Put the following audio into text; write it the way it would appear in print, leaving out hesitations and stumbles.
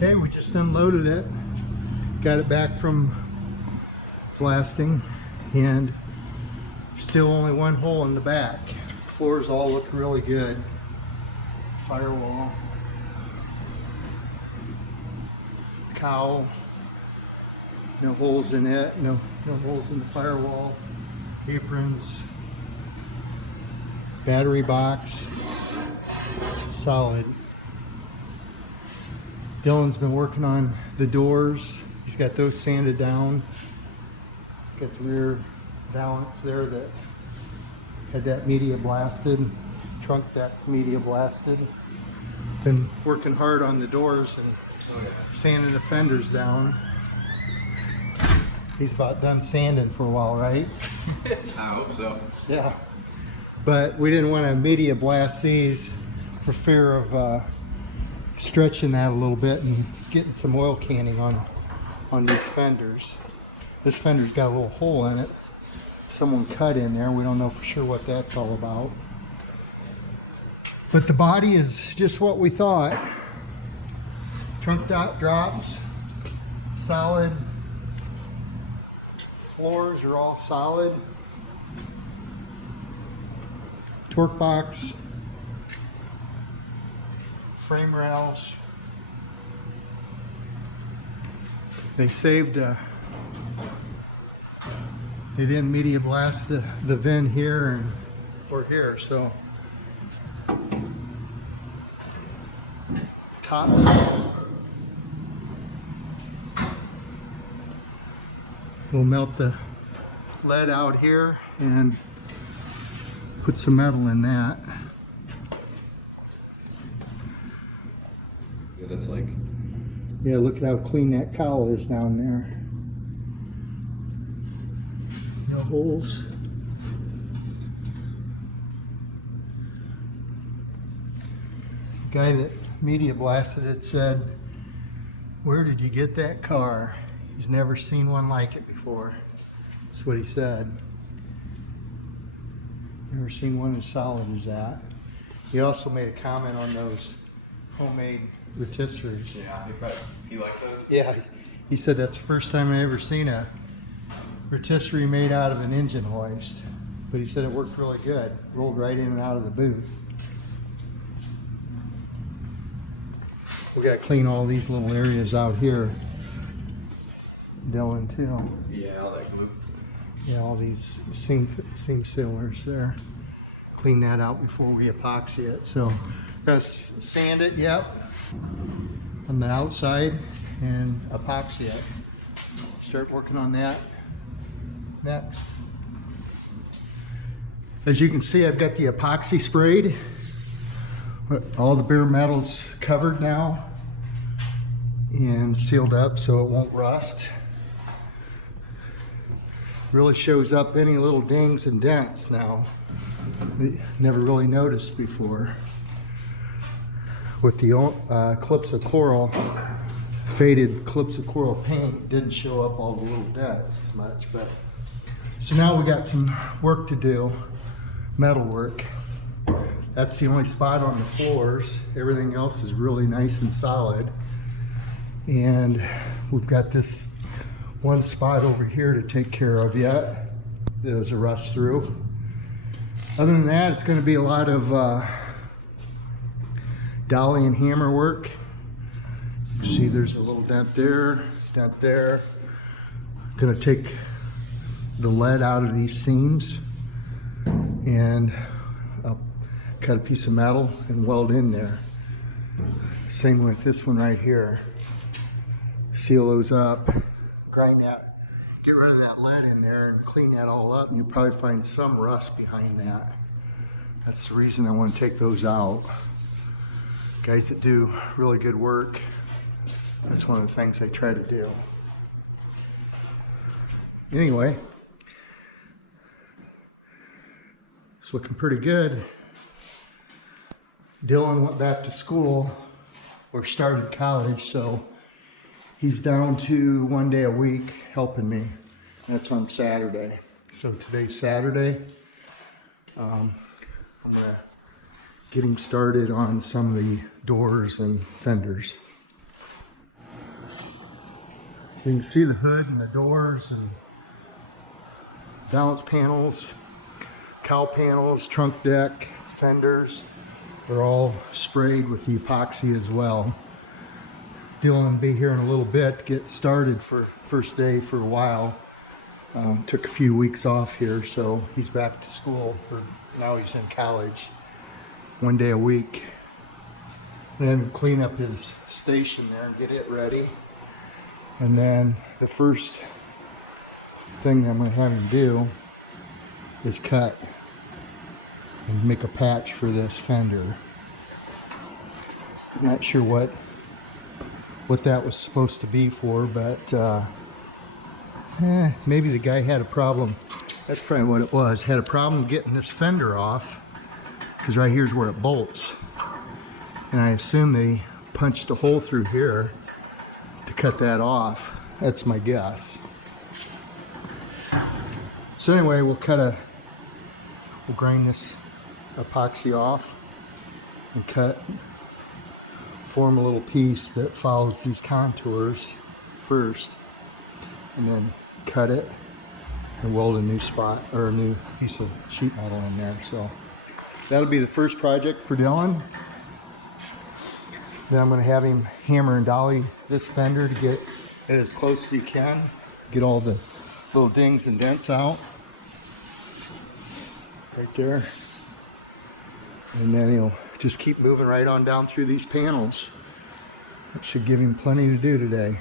Okay, we just unloaded it. Got it back from blasting, and still only one hole in the back. Floors all look really good. Firewall. Cowl. No holes in it. No holes in the firewall. Aprons. Battery box. Solid. Dylan's been working on the doors. He's got those sanded down. Got the rear valance there that had that media blasted. Trunk deck media blasted. Been working hard on the doors and sanding the fenders down. He's about done sanding for a while, right? I hope so. Yeah. But we didn't want to media blast these for fear of stretching that a little bit and getting some oil canning on these fenders. This fender's got a little hole in it. Someone cut in there. We don't know for sure what that's all about. But the body is just what we thought. Trunk dot drops, solid. Floors are all solid. Torque box. Frame rails. They saved, they didn't media blast the VIN here or here, so. Tops. We'll melt the lead out here and put some metal in that. Yeah, that's like. Yeah, look at how clean that cowl is down there. No holes. The guy that media blasted it said, "Where did you get that car? He's never seen one like it before." That's what he said. Never seen one as solid as that. He also made a comment on those homemade rotisseries. Yeah, he liked those? Yeah, he said that's the first time I ever seen a rotisserie made out of an engine hoist. But he said it worked really good. Rolled right in and out of the booth. We got to clean all these little areas out here, Dylan, too. Yeah, all that glue. Yeah, all these seam sealers there. Clean that out before we epoxy it. So, gotta sand it, yep, on the outside, and epoxy it. Start working on that next. As you can see, I've got the epoxy sprayed. All the bare metal's covered now and sealed up so it won't rust. Really shows up any little dings and dents now. Never really noticed before. With the Clips of Coral, faded Clips of Coral paint, didn't show up all the little dents as much. But so now we got some work to do, metal work. That's the only spot on the floors. Everything else is really nice and solid. And we've got this one spot over here to take care of yet. There's a rust through. Other than that, it's going to be a lot of dolly and hammer work. You see there's a little dent there, dent there. I'm going to take the lead out of these seams and I'll cut a piece of metal and weld in there. Same with this one right here. Seal those up, grind that, get rid of that lead in there and clean that all up, and you'll probably find some rust behind that. That's the reason I want to take those out. Guys that do really good work, that's one of the things I try to do. Anyway, it's looking pretty good. Dylan went back to school or started college, so he's down to 1 day a week helping me. That's on Saturday. So today's Saturday. I'm gonna get him started on some of the doors and fenders. You can see the hood and the doors and balance panels, cowl panels, trunk deck, fenders. They're all sprayed with the epoxy as well. Dylan will be here in a little bit to get started for first day for a while. Took a few weeks off here, so he's back to school, or now he's in college, 1 day a week. And then clean up his station there and get it ready. And then the first thing that I'm going to have him do is cut and make a patch for this fender. Not sure what that was supposed to be for, but maybe the guy had a problem. That's probably what it was. Had a problem getting this fender off, because right here's where it bolts. And I assume they punched a hole through here to cut that off. That's my guess. So anyway, we'll grind this epoxy off and form a little piece that follows these contours first, and then cut it and weld a new spot or a new piece of sheet metal in there. So that'll be the first project for Dylan. Then I'm going to have him hammer and dolly this fender to get it as close as he can, get all the little dings and dents out right there. And then he'll just keep moving right on down through these panels. That should give him plenty to do today.